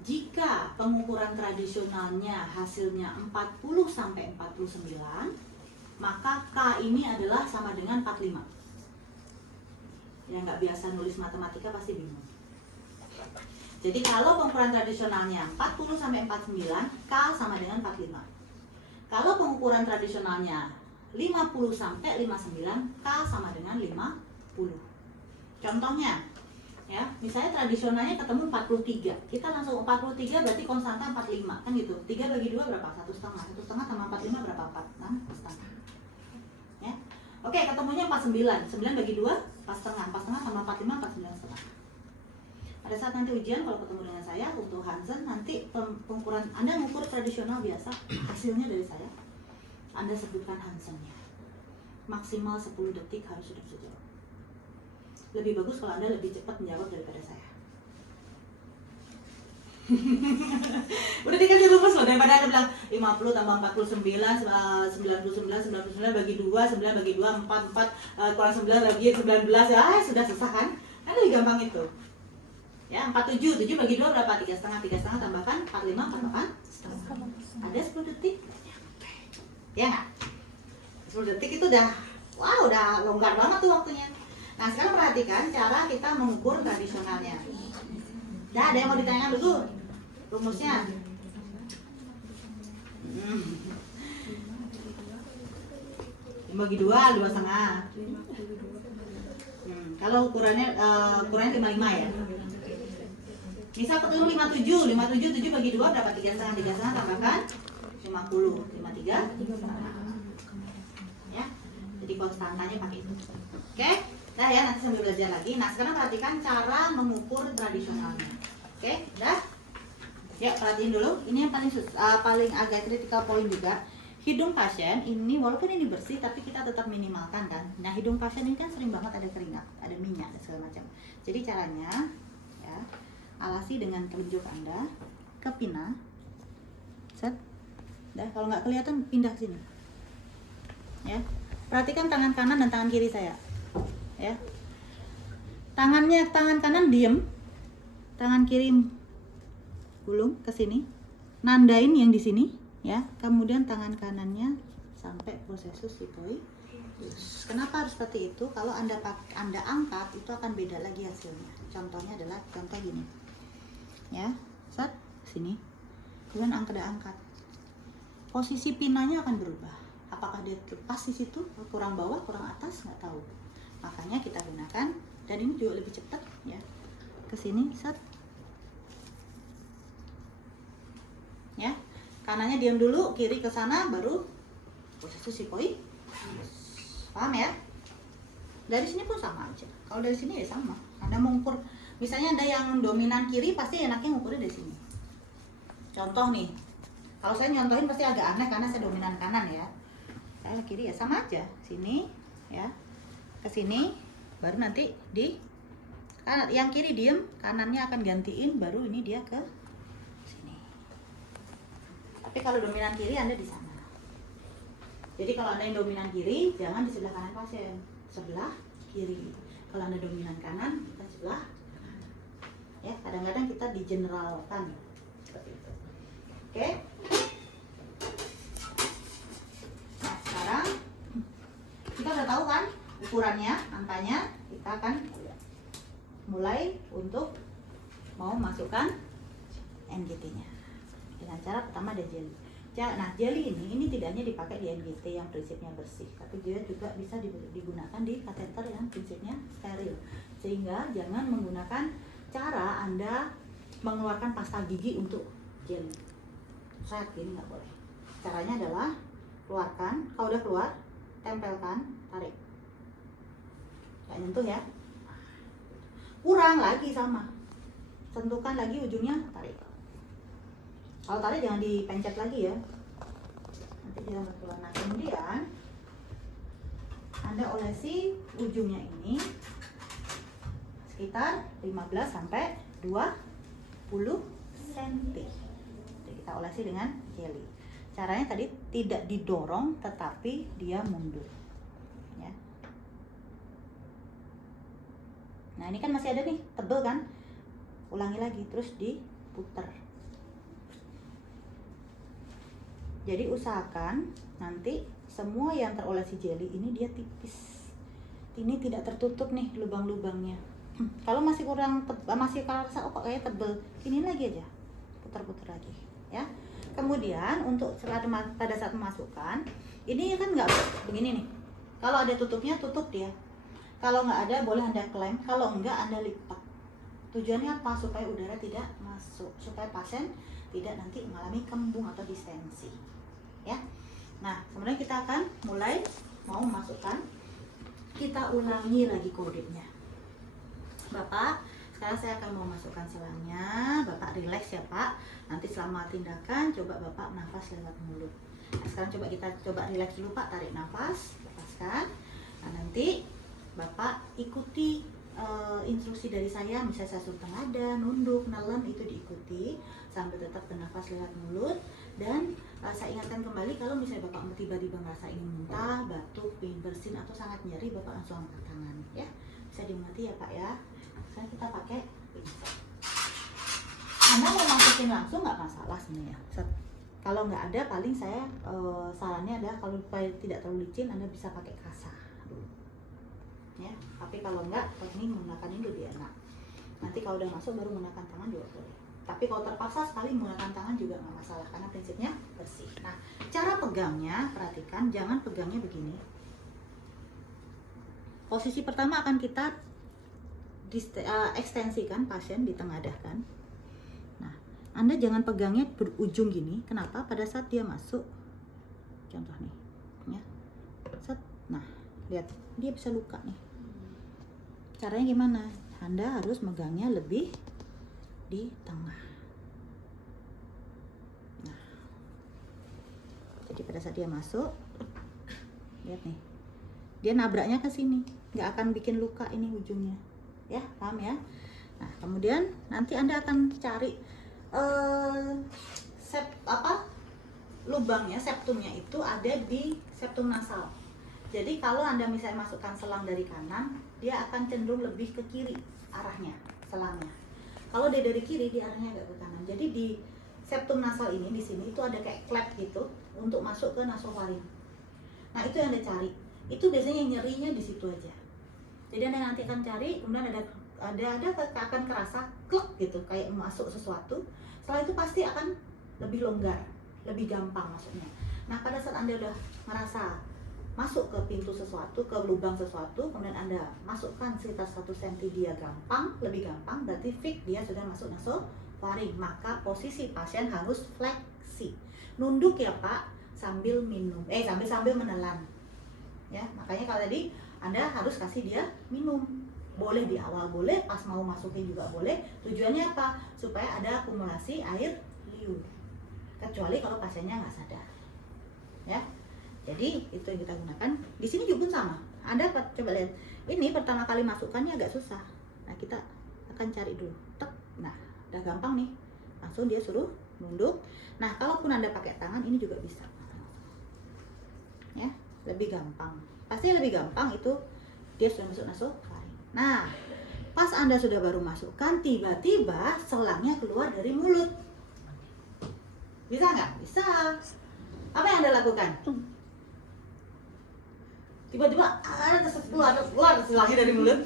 Jika pengukuran tradisionalnya hasilnya 40 sampai 49, maka K ini adalah sama dengan 45. Yang nggak biasa nulis matematika pasti bingung. Jadi kalau pengukuran tradisionalnya 40 sampai 49, K sama dengan 45. Kalau pengukuran tradisionalnya 50 sampai 59, K sama dengan 50. Contohnya, ya, misalnya tradisionalnya ketemu 43. Kita langsung 43 berarti konstanta 45, kan gitu. 3 bagi 2 berapa? 1,5. 1,5 tambah 45 berapa? 4,5. Ya. Oke, ketemunya 49. 9 bagi 2, 4,5. 4,5 tambah 45, 49,5. Pada saat nanti ujian kalau ketemu dengan saya untuk Hansen, nanti pengukuran Anda mengukur tradisional biasa, hasilnya dari saya, Anda sebutkan Hansennya. Maksimal 10 detik harus sudah bisa jawab. Lebih bagus kalau Anda lebih cepat menjawab daripada saya. Udah dikasih rumus loh, daripada Anda bilang 50 tambah 49, 99 bagi 2, 9 bagi 2, 4 kurang 9 bagi 19, ya sudah susah kan? Kan lebih gampang itu. Ya, 47, 7 bagi 2 berapa? 3,5, 3,5 tambahkan 45, 48. Ada 10 detik. Ya nggak? 10 detik itu udah, wow, udah longgar banget tuh waktunya. Nah, sekarang perhatikan cara kita mengukur tradisionalnya. Nah, ada yang mau ditanyakan dulu? Rumusnya? Bagi 2, 2,5. Kalau ukurannya 55 ya. Misal ketemu 57, 7 bagi 2 berapa? 3,5, 3,5 tambahkan 50, 53. Ya, jadi konstantanya pakai itu. Oke, nah ya, nanti sambil belajar lagi. Nah, sekarang perhatikan cara mengukur tradisionalnya. Oke, udah? Ya, perhatiin dulu. Ini yang paling agak critical point juga. Hidung pasien ini, walaupun ini bersih, tapi kita tetap minimalkan kan. Nah, hidung pasien ini kan sering banget ada keringat, ada minyak, dan segala macam. Jadi caranya, ya, alasi dengan telunjuk Anda ke pinna. Set. Dah, kalau nggak kelihatan pindah sini. Ya. Perhatikan tangan kanan dan tangan kiri saya. Ya. Tangan kanan diem. Tangan kiri gulung ke sini. Nandain yang di sini, ya. Kemudian tangan kanannya sampai processus sipoideus. Kenapa harus seperti itu? Kalau Anda angkat itu akan beda lagi hasilnya. Contohnya adalah contoh gini. Ya, set sini. Kemudian angkat. Posisi pinnanya akan berubah. Apakah dia pas di situ, kurang bawah, kurang atas, nggak tahu. Makanya kita gunakan, dan ini juga lebih cepat ya. Ke sini, set. Ya. Kanannya diam dulu, kiri ke sana, baru processus sipoideus. Paham ya? Dari sini pun sama aja. Kalau dari sini ya sama. Anda mengukur, misalnya ada yang dominan kiri, pasti enaknya ngukurnya dari sini. Contoh nih, kalau saya nyontohin pasti agak aneh karena saya dominan kanan ya. Saya kiri ya sama aja, sini ya, ke sini, baru nanti di kanan. Yang kiri diem, kanannya akan gantiin, baru ini dia ke sini. Tapi kalau dominan kiri Anda di sana. Jadi kalau Anda yang dominan kiri, jangan di sebelah kanan pasien, sebelah kiri. Kalau Anda dominan kanan, kita sebelah kanan. Ya, kadang-kadang kita digeneralkan seperti itu. Oke. Nah, sekarang kita udah tahu kan ukurannya, angkanya. Kita akan mulai untuk mau masukkan NGT-nya. Dengan cara pertama ada jelly. Nah, jelly ini tidak hanya dipakai di NGT yang prinsipnya bersih, tapi dia juga bisa digunakan di kateter yang prinsipnya steril. Sehingga jangan menggunakan cara Anda mengeluarkan pasta gigi untuk jelly. Saat ini nggak boleh. Caranya adalah keluarkan, kalau udah keluar, tempelkan, tarik. Nggak nyentuh ya. Kurang lagi sama. Sentuhkan lagi ujungnya, tarik. Kalau tarik jangan dipencet lagi ya. Nanti dia akan keluar. Nah, kemudian Anda olesi ujungnya ini sekitar 15 sampai 20 cm. Jadi kita olesi dengan jelly. Caranya tadi tidak didorong tetapi dia mundur. Ya. Nah, ini kan masih ada nih, tebel kan? Ulangi lagi terus diputer. Jadi usahakan nanti semua yang terolesi jelly ini dia tipis. Ini tidak tertutup nih lubang-lubangnya. Kalau masih kurang masih kerasa kok kayak tebel, ini lagi aja. Putar-putar lagi, ya. Kemudian untuk pada saat memasukkan, ini kan nggak begini nih. Kalau ada tutupnya, tutup dia. Kalau nggak ada, boleh Anda klem. Kalau enggak, Anda lipat. Tujuannya apa? Supaya udara tidak masuk, supaya pasien tidak nanti mengalami kembung atau distensi. Ya. Nah, kemudian kita akan mulai mau masukkan. Kita ulangi lagi kodenya. Bapak, sekarang saya akan mau masukkan selangnya. Bapak relax ya Pak. Nanti selama tindakan coba Bapak nafas lewat mulut. Nah, sekarang kita coba relax dulu Pak. Tarik nafas, lepaskan. Nah, nanti Bapak ikuti instruksi dari saya. Misalnya saya suruh tengadah, nunduk, nelen, itu diikuti sambil tetap bernafas lewat mulut. Dan saya ingatkan kembali, kalau misalnya Bapak tiba-tiba merasa ingin muntah, batuk, ingin bersin atau sangat nyeri, Bapak langsung angkat tangan ya. Bisa dimengerti ya Pak ya. Sekarang kita pakai pincet. Anda mau masukin langsung nggak masalah sebenarnya. Kalau nggak ada, paling saya sarannya adalah kalau supaya tidak terlalu licin, Anda bisa pakai kasa dulu. Ya, tapi kalau nggak, ini menggunakan ini lebih enak. Nanti kalau udah masuk baru menggunakan tangan juga boleh. Tapi kalau terpaksa sekali menggunakan tangan juga nggak masalah karena prinsipnya bersih. Nah, cara pegangnya perhatikan, jangan pegangnya begini. Posisi pertama akan kita ekstensikan pasien, ditengadahkan. Nah, Anda jangan pegangnya berujung gini. Kenapa? Pada saat dia masuk, contoh nih, ya, set. Nah, lihat dia bisa luka nih. Caranya gimana? Anda harus megangnya lebih di tengah. Nah, jadi pada saat dia masuk, lihat nih, dia nabraknya ke sini, nggak akan bikin luka ini ujungnya, ya, paham ya? Nah, kemudian nanti Anda akan cari lubangnya, septumnya itu ada di septum nasal. Jadi kalau Anda misalnya masukkan selang dari kanan, dia akan cenderung lebih ke kiri arahnya selangnya. Kalau dia dari kiri, dia arahnya agak ke kanan. Jadi di septum nasal ini, di sini itu ada kayak klep gitu untuk masuk ke nasofaring. Nah, itu yang Anda cari. Itu biasanya nyerinya di situ aja. Jadi Anda nanti akan cari, kemudian akan kerasa klek gitu, kayak masuk sesuatu. Setelah itu pasti akan lebih longgar, lebih gampang masuknya. Nah, pada saat Anda udah ngerasa masuk ke pintu sesuatu, ke lubang sesuatu, kemudian Anda masukkan sekitar 1 cm, dia gampang, lebih gampang, berarti fix dia sudah masuk nasofaring. Maka posisi pasien harus fleksi. Nunduk ya Pak, sambil minum, sambil menelan. Ya, makanya kalau tadi Anda harus kasih dia minum. Boleh di awal, boleh pas mau masukin juga boleh. Tujuannya apa? Supaya ada akumulasi air liur. Kecuali kalau pasiennya nggak sadar. Ya. Jadi itu yang kita gunakan. Di sini juga sama. Anda coba lihat. Ini pertama kali masukkannya agak susah. Nah, kita akan cari dulu. Tek. Nah, udah gampang nih. Langsung dia suruh nunduk. Nah, kalaupun Anda pakai tangan ini juga bisa. Ya, lebih gampang. Pasti lebih gampang itu dia sudah masuk nasofaring. Nah, pas Anda sudah baru masukkan, tiba-tiba selangnya keluar dari mulut. Bisa nggak? Bisa. Apa yang Anda lakukan? Tiba-tiba terus keluar lagi dari mulut.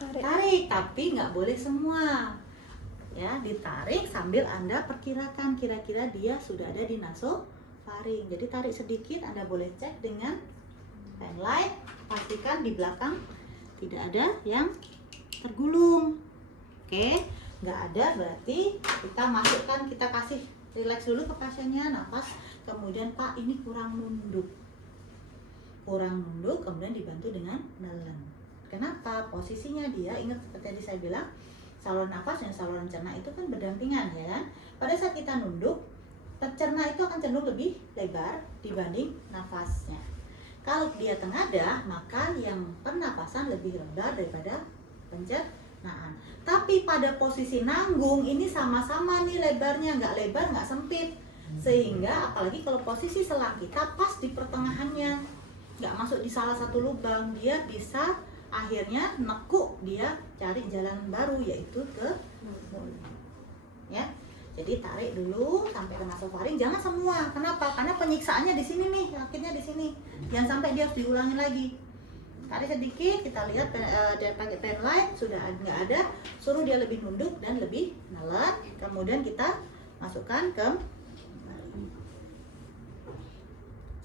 Tarik, tapi nggak boleh semua. Ya, ditarik sambil Anda perkirakan kira-kira dia sudah ada di nasofaring. Jadi tarik sedikit, Anda boleh cek dengan pen light, pastikan di belakang tidak ada yang tergulung. Oke, nggak ada berarti kita masukkan, kita kasih relax dulu ke pasiennya, nafas, kemudian Pak ini kurang nunduk, kemudian dibantu dengan nelen. Kenapa? Posisinya dia, ingat seperti tadi saya bilang, saluran nafas dan saluran cerna itu kan berdampingan ya kan. Pada saat kita nunduk, cerna itu akan cenderung lebih lebar dibanding nafasnya. Kalau dia tengadah, maka yang pernapasan lebih lebar daripada pencernaan. Tapi pada posisi nanggung ini sama-sama nih lebarnya, nggak lebar, nggak sempit. Sehingga apalagi kalau posisi selang kita pas di pertengahannya, nggak masuk di salah satu lubang, dia bisa akhirnya nekuk, dia cari jalan baru yaitu ke mulut. Ya. Jadi tarik dulu sampai ke nasofaring, jangan semua. Kenapa? Karena penyiksaannya di sini nih, sakitnya di sini. Jangan sampai dia harus diulangi lagi. Tarik sedikit, kita lihat dia pakai pen light sudah nggak ada, suruh dia lebih nunduk dan lebih nelen. Kemudian kita masukkan ke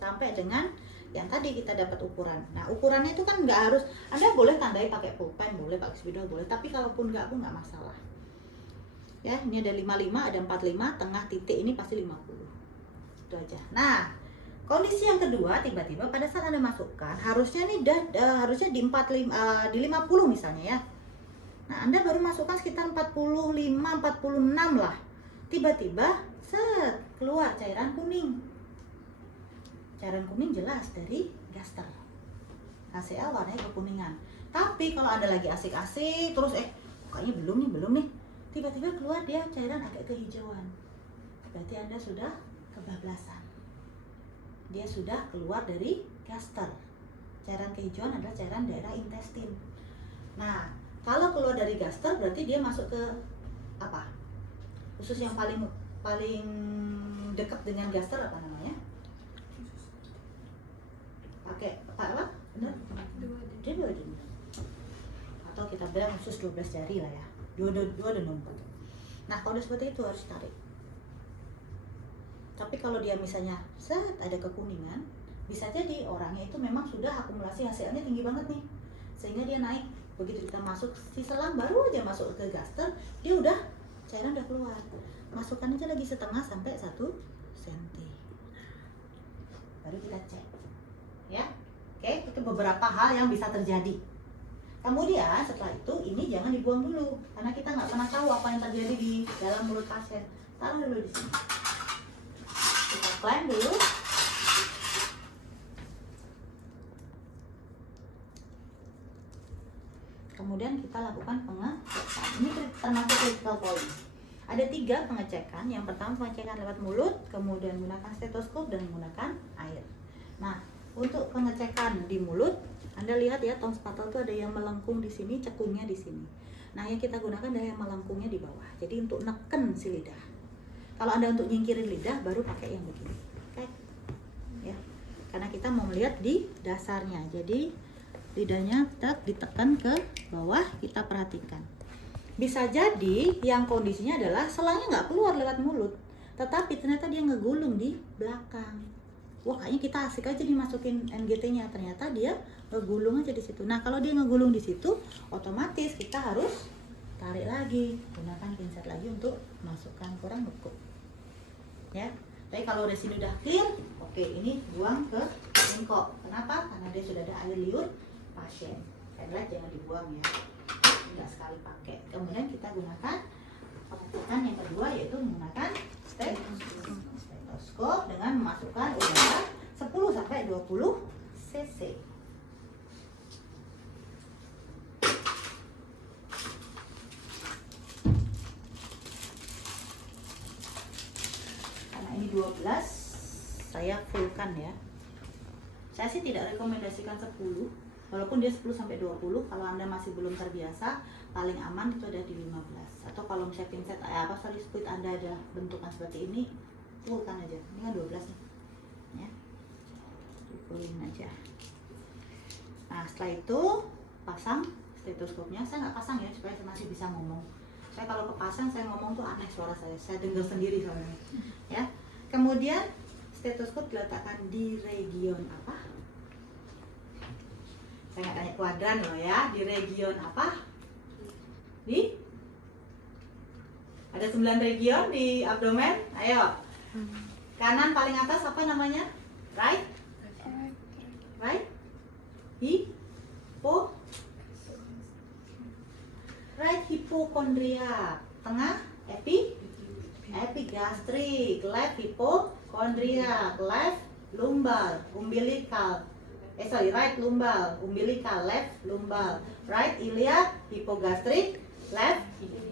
sampai dengan yang tadi kita dapat ukuran. Nah, ukurannya itu kan nggak harus, Anda boleh tandai pakai pulpen, boleh pakai spidol, boleh. Tapi kalaupun nggak pun nggak masalah. Ya, ini ada 55, ada 45, tengah titik ini pasti 50. Itu aja. Nah, kondisi yang kedua, tiba-tiba pada saat Anda masukkan, harusnya nih harusnya di 45, di 50 misalnya ya. Nah, Anda baru masukkan sekitar 45, 46 lah. Tiba-tiba, set, keluar cairan kuning. Cairan kuning jelas dari gaster. HCl warnanya kekuningan. Tapi kalau Anda lagi asik-asik, terus kayaknya belum nih. Tiba-tiba keluar dia cairan agak kehijauan. Berarti Anda sudah kebablasan. Dia sudah keluar dari gaster. Cairan kehijauan adalah cairan daerah intestin. Nah, kalau keluar dari gaster berarti dia masuk ke apa? Usus yang paling dekat dengan gaster apa namanya? Pakai apa? Benar? Dua. Atau kita bilang usus 12 jari lah ya. Dua dan numpuk. Nah, kalau seperti itu harus tarik. Tapi kalau dia misalnya ada kekuningan, bisa jadi orangnya itu memang sudah akumulasi HCl-nya tinggi banget nih, sehingga dia naik. Begitu kita masuk si selang, baru aja masuk ke gaster, dia udah cairan udah keluar. Masukkan aja lagi setengah sampai 1 cm. Baru kita cek. Ya, oke, itu beberapa hal yang bisa terjadi. Kemudian setelah itu ini jangan dibuang dulu, karena kita nggak pernah tahu apa yang terjadi di dalam mulut pasien. Taruh dulu di sini. Kita klaim dulu. Kemudian kita lakukan pengecekan. Ini termasuk critical point. Ada 3 pengecekan. Yang pertama pengecekan lewat mulut, kemudian menggunakan stetoskop dan menggunakan air. Nah, untuk pengecekan di mulut, Anda lihat ya, tong spatel itu ada yang melengkung di sini, cekungnya di sini. Nah, yang kita gunakan adalah yang melengkungnya di bawah. Jadi untuk neken si lidah. Kalau Anda untuk nyingkirin lidah, baru pakai yang begini. Oke? Ya. Karena kita mau melihat di dasarnya. Jadi lidahnya tetap ditekan ke bawah, kita perhatikan. Bisa jadi yang kondisinya adalah selangnya nggak keluar lewat mulut, tetapi ternyata dia ngegulung di belakang. Wah, kayaknya kita asik aja dimasukin NGT-nya, ternyata dia ngegulung aja di situ. Nah, kalau dia ngegulung di situ, otomatis kita harus tarik lagi, gunakan pinset lagi untuk masukkan, kurang nekuk. Ya, tapi kalau resin udah clear, oke, ini buang ke mangkok. Kenapa? Karena dia sudah ada air liur pasien. Saya jangan dibuang ya, enggak sekali pakai. Kemudian kita gunakan pengecekan yang kedua, yaitu menggunakan stetoskop dengan memasukkan udara 10-20 cc. Karena ini 12, saya fullkan ya. Saya sih tidak rekomendasikan 10, walaupun dia 10-20. Kalau Anda masih belum terbiasa, paling aman itu ada di 15. Atau kalau misalnya pinset split Anda ada bentukan seperti ini, fullkan aja. Ini kan 12 nih. Ya. Fullin aja. Nah setelah itu pasang stetoskopnya. Saya nggak pasang ya supaya saya masih bisa ngomong. Saya kalau kepasang saya ngomong tuh aneh suara saya dengar sendiri soalnya. Ya. Kemudian stetoskop diletakkan di region apa? Saya nggak tanya kuadran loh ya. Di region apa? Ada 9 region di abdomen. Ayo. Kanan paling atas apa namanya? Right? Right hipokondria. Tengah epigastrik. Left hipokondria. Left lumbar, umbilical. Right lumbar, umbilical, left lumbar. Right iliac, hipogastrik, left iliac.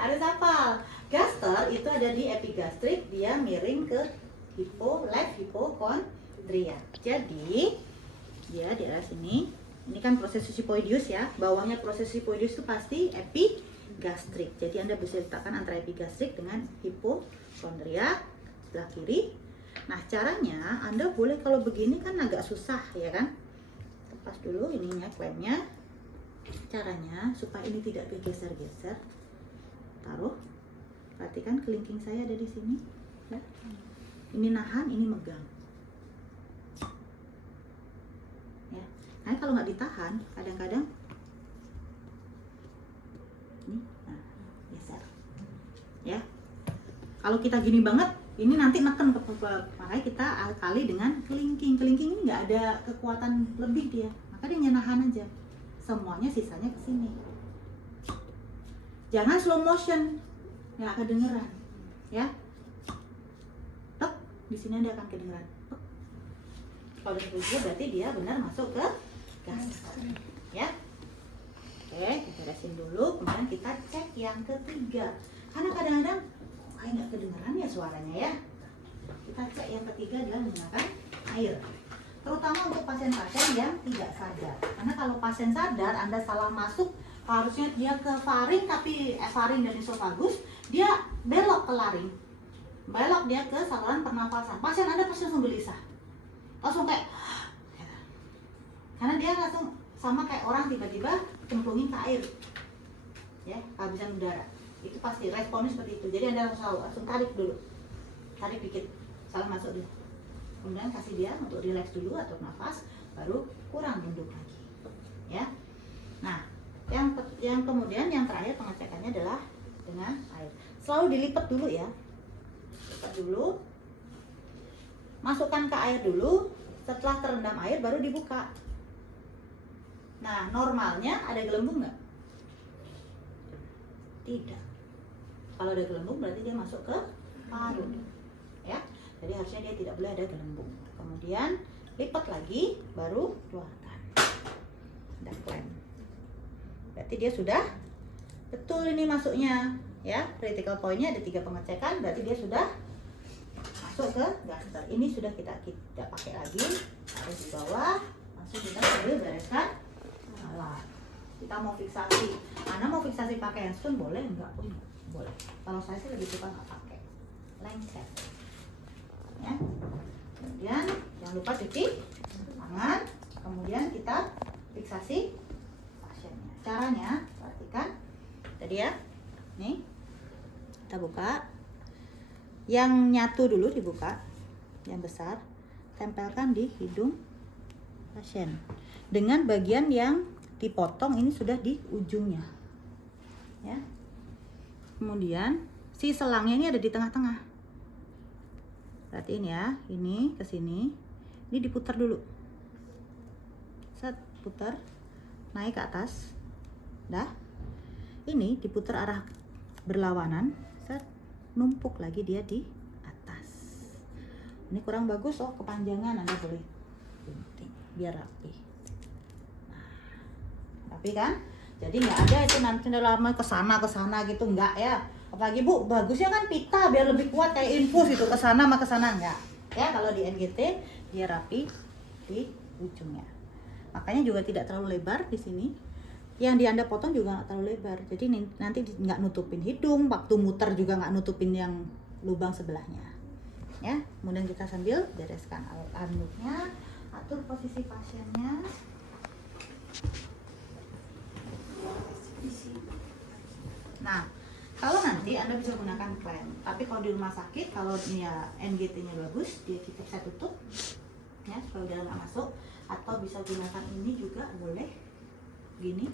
Harus hafal. Gaster itu ada di epigastrik, dia miring ke left hipokondria. Jadi dia di arah sini. Ini kan proses sipoidius ya. Bawahnya proses sipoidius itu pasti epigastrik. Jadi Anda bisa letakkan antara epigastrik dengan hipokondria sebelah kiri. Nah caranya Anda boleh kalau begini kan agak susah ya kan. Lepas dulu ininya klemnya. Caranya supaya ini tidak bergeser-geser. Taruh. Perhatikan kelingking saya ada di sini. Ya. Ini nahan, ini megang. Ya. Nah kalau nggak ditahan, kadang-kadang ini, nah, geser. Ya. Kalau kita gini banget, ini nanti neken ke makanya kita kali dengan kelingking. Kelingking ini nggak ada kekuatan lebih dia, maka dia nahan aja. Semuanya sisanya ke sini. Jangan slow motion, nggak kedengeran, ya. Tek, di sini Anda akan kedengeran. Tek. Kalau udah seperti itu berarti dia benar masuk ke gaster, ya. Oke, kita beresin dulu, kemudian kita cek yang ketiga. Karena kadang-kadang kayak nggak kedengeran ya suaranya ya. Kita cek yang ketiga adalah menggunakan air. Terutama untuk pasien-pasien yang tidak sadar. Karena kalau pasien sadar, Anda salah masuk, harusnya dia ke faring, tapi faring dan esofagus, dia belok ke laring. Belok dia ke saluran pernafasan. Pasien Anda pasti langsung gelisah. Langsung kayak, karena dia langsung sama kayak orang tiba-tiba cemplungin ke air. Ya, kehabisan udara. Itu pasti responnya seperti itu. Jadi Anda langsung tarik dulu, tarik dikit, salah masuk dulu, kemudian kasih dia untuk relax dulu atau nafas, baru kurang duduk lagi, ya. Nah, yang kemudian yang terakhir pengecekannya adalah dengan air. Selalu dilipat dulu ya, lipat dulu, masukkan ke air dulu, setelah terendam air baru dibuka. Nah, normalnya ada gelembung nggak? Tidak. Kalau ada gelembung berarti dia masuk ke paru, ya. Jadi harusnya dia tidak boleh ada gelembung. Kemudian lipat lagi, baru keluarkan. Dan klem. Berarti dia sudah betul ini masuknya, ya. Critical point-nya ada 3 pengecekan, berarti dia sudah masuk ke gaster. Ini sudah kita pakai lagi, harus di bawah, langsung kita sambil bereskan alat. Kita mau fiksasi, Anda mau fiksasi pakai handstone boleh enggak? Boleh. Kalau saya sih lebih suka nggak pakai lengket, ya. Kemudian jangan lupa cuci tangan. Kemudian kita fiksasi pasiennya. Caranya perhatikan tadi ya. Nih kita buka. Yang nyatu dulu dibuka, yang besar tempelkan di hidung pasien. Dengan bagian yang dipotong ini sudah di ujungnya, ya. Kemudian si selangnya ini ada di tengah-tengah. Perhatiin ya, ini ke sini, ini diputar dulu. Set, putar, naik ke atas. Dah. Ini diputar arah berlawanan. Set, numpuk lagi dia di atas. Ini kurang bagus, oh kepanjangan, Anda boleh gunting biar rapi. Nah, rapi kan? Jadi nggak ada itu nanti lama kesana gitu, nggak ya. Apalagi Bu, bagusnya kan pita biar lebih kuat kayak infus itu, kesana sama kesana nggak. Ya kalau di NGT dia rapi di ujungnya. Makanya juga tidak terlalu lebar di sini. Yang di Anda potong juga nggak terlalu lebar. Jadi nanti nggak nutupin hidung, waktu muter juga nggak nutupin yang lubang sebelahnya. Ya, kemudian kita sambil bereskan anduknya atur posisi pasiennya. Nah, kalau nanti Anda bisa gunakan klem, tapi kalau di rumah sakit, kalau dia NGT-nya bagus, dia cukup saya tutup, ya supaya udara nggak masuk. Atau bisa gunakan ini juga boleh, gini,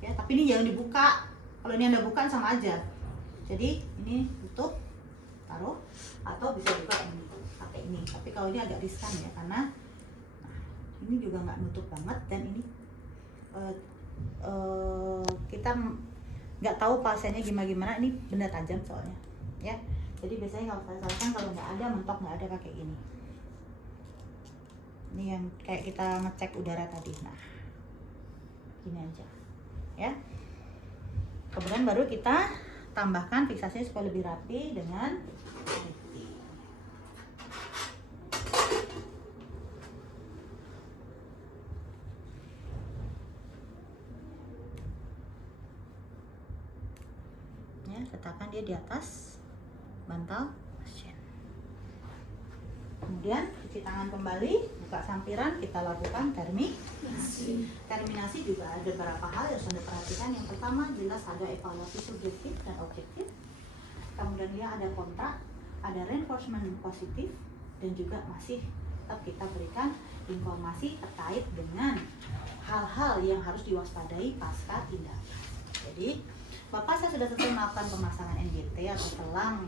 ya. Tapi ini jangan dibuka. Kalau ini Anda buka sama aja. Jadi ini tutup, taruh, atau bisa juga ini pakai ini. Tapi kalau ini agak riskan ya, karena nah, ini juga nggak nutup banget dan ini kita nggak tahu pasiennya gimana, ini benda tajam soalnya, ya. Jadi biasanya kalau saya sarankan kalau nggak ada mentok, nggak ada pakai ini. Ini yang kayak kita ngecek udara tadi. Nah, gini aja, ya. Kemudian baru kita tambahkan fiksasinya supaya lebih rapi dengan safety. Ya, letakkan dia di atas bantal pasien. Kemudian cuci tangan kembali, buka sampiran, kita lakukan terminasi. Terminasi juga ada beberapa hal yang harus Anda perhatikan. Yang pertama jelas ada evaluasi subjektif dan objektif. Kemudian dia ada kontrak, ada reinforcement positif, dan juga masih tetap kita berikan informasi terkait dengan hal-hal yang harus diwaspadai pasca tindakan. Jadi, Bapak saya sudah selesai melakukan pemasangan NGT atau selang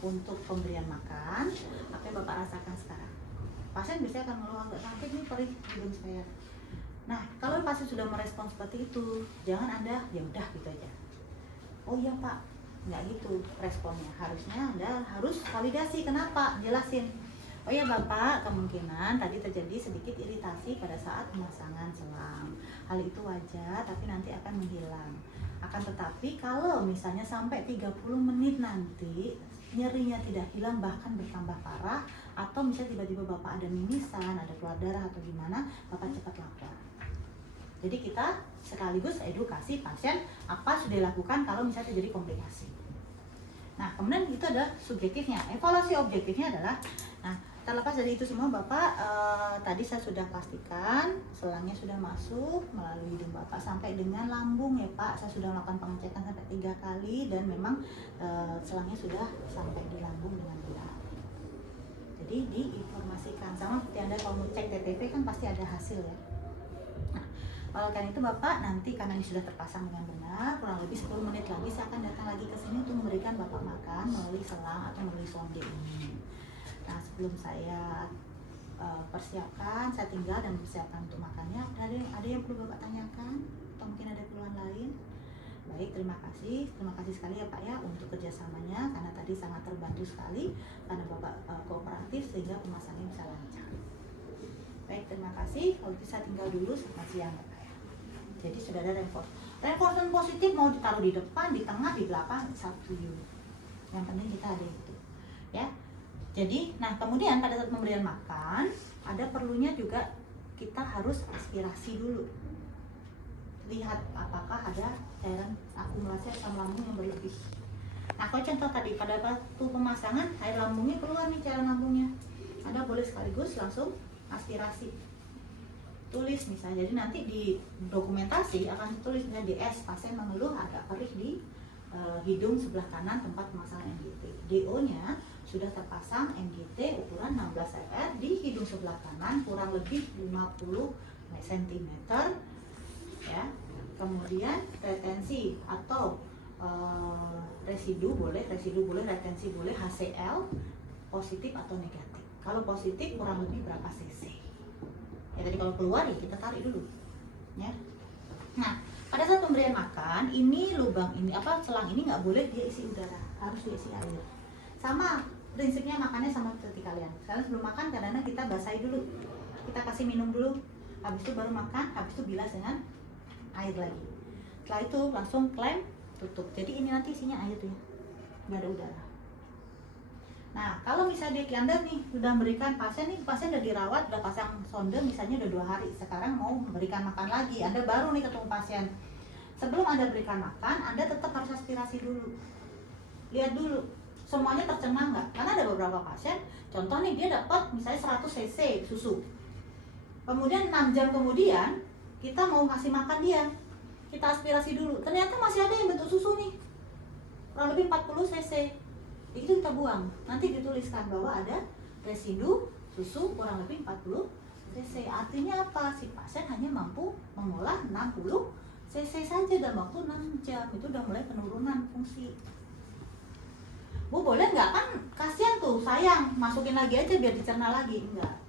untuk pemberian makan. Apa yang Bapak rasakan sekarang? Pasien biasanya akan mengeluh agak sakit nih, perih hidung saya. Nah, kalau pasien sudah merespon seperti itu, jangan Anda ya udah gitu aja. Oh iya Pak, nggak gitu responnya. Harusnya Anda harus validasi. Kenapa? Jelasin. Oh ya Bapak, kemungkinan tadi terjadi sedikit iritasi pada saat pemasangan selang. Hal itu wajar, tapi nanti akan menghilang. Akan tetapi kalau misalnya sampai 30 menit nanti nyerinya tidak hilang, bahkan bertambah parah, atau misalnya tiba-tiba Bapak ada mimisan, ada keluar darah atau gimana, Bapak cepat lapor. Jadi kita sekaligus edukasi pasien apa sudah dilakukan kalau misalnya terjadi komplikasi. Nah, kemudian itu ada subjektifnya. Evaluasi objektifnya adalah, nah terlepas dari itu semua Bapak, tadi saya sudah pastikan selangnya sudah masuk melalui hidung Bapak sampai dengan lambung ya Pak. Saya sudah melakukan pengecekan sampai 3 kali dan memang selangnya sudah sampai di lambung dengan benar. Jadi diinformasikan, sama seperti Anda kalau mau cek TTV kan pasti ada hasil ya. Nah, oleh karena itu Bapak nanti karena ini sudah terpasang dengan benar, kurang lebih 10 menit lagi saya akan datang lagi ke sini untuk memberikan Bapak makan melalui selang atau melalui sonde ini. Nah, sebelum saya persiapkan, saya tinggal dan persiapkan untuk makannya. Ada yang perlu Bapak tanyakan? Atau mungkin ada keluhan lain? Baik, terima kasih sekali ya Pak ya untuk kerjasamanya, karena tadi sangat terbantu sekali karena Bapak kooperatif sehingga pemasangannya bisa lancar. Baik, terima kasih. Kalau itu saya tinggal dulu, selamat siang ya Pak ya. Jadi sudah ada reinforcement positif, mau ditaruh di depan, di tengah, di belakang, satu unit. Yang penting kita ada itu, ya. Jadi, nah kemudian pada saat pemberian makan, ada perlunya juga kita harus aspirasi dulu. Lihat apakah ada cairan akumulasi asam lambung yang berlebih. Nah, kalau contoh tadi pada waktu pemasangan air lambungnya keluar nih, cairan lambungnya. Anda boleh sekaligus langsung aspirasi. Tulis misalnya, jadi nanti di dokumentasi akan ditulis misalnya DS, pasien mengeluh agak perih di hidung sebelah kanan tempat pemasangan NGT. DO-nya sudah terpasang NGT ukuran 16 cm di hidung sebelah kanan kurang lebih 50 cm ya. Kemudian retensi atau residu boleh, retensi boleh, HCl positif atau negatif. Kalau positif kurang lebih berapa cc. Ya tadi kalau keluar ya kita tarik dulu. Ya. Nah, pada saat pemberian makan, ini lubang ini selang ini nggak boleh dia isi udara, harus diisi air. Sama prinsipnya makannya sama seperti kalian. Sekarang sebelum makan kadang-kadang kita basahi dulu, kita kasih minum dulu, habis itu baru makan, habis itu bilas dengan air lagi. Setelah itu langsung klem, tutup. Jadi ini nanti isinya air tuh ya, nggak ada udara. Nah, kalau misalnya Anda nih sudah memberikan pasien udah dirawat, udah pasang sonde misalnya udah 2 hari, sekarang mau memberikan makan lagi, Anda baru nih ketemu pasien. Sebelum Anda berikan makan, Anda tetap harus aspirasi dulu. Lihat dulu, semuanya tercemar nggak? Karena ada beberapa pasien, contoh nih dia dapat misalnya 100 cc susu, Kemudian 6 jam kemudian kita mau kasih makan dia, kita aspirasi dulu, ternyata masih ada yang bentuk susu nih, kurang lebih 40 cc. Itu kita buang, nanti dituliskan bahwa ada residu susu kurang lebih 40 cc. Artinya apa? Si pasien hanya mampu mengolah 60 cc saja dalam waktu 6 jam. Itu udah mulai penurunan fungsi. Bu, boleh nggak? Kan kasihan tuh, sayang, masukin lagi aja biar dicerna lagi. Enggak,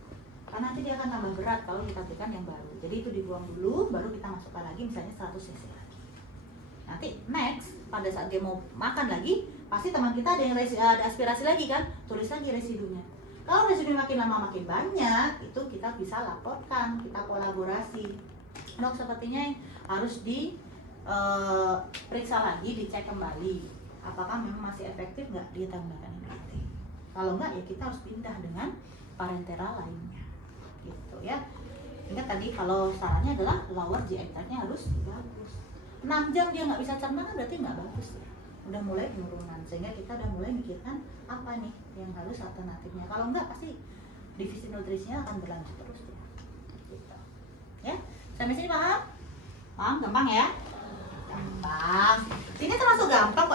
karena nanti dia akan tambah berat kalau kita berikan yang baru. Jadi itu dibuang dulu, baru kita masukkan lagi misalnya 100 cc lagi. Nanti next, pada saat dia mau makan lagi, pasti teman kita ada yang ada aspirasi lagi kan, tulis lagi residunya. Kalau residu makin lama makin banyak, itu kita bisa laporkan, kita kolaborasi. Dok, sepertinya harus diperiksa lagi, dicek kembali, apakah memang masih efektif nggak dia tambahkan ini. Kalau nggak, ya kita harus pindah dengan parenteral lainnya, gitu ya. Ingat tadi kalau sarannya adalah lower GI tract-nya harus bagus. 6 jam dia nggak bisa cerna kan berarti nggak bagus ya. Udah mulai penurunan, sehingga kita udah mulai mikirkan apa nih yang harus alternatifnya. Kalau enggak pasti divisi nutrisinya akan berlanjut terus ya. Gitu. Ya, sampai sini paham? Paham? Gampang ya? Gampang. Ini termasuk gampang kok.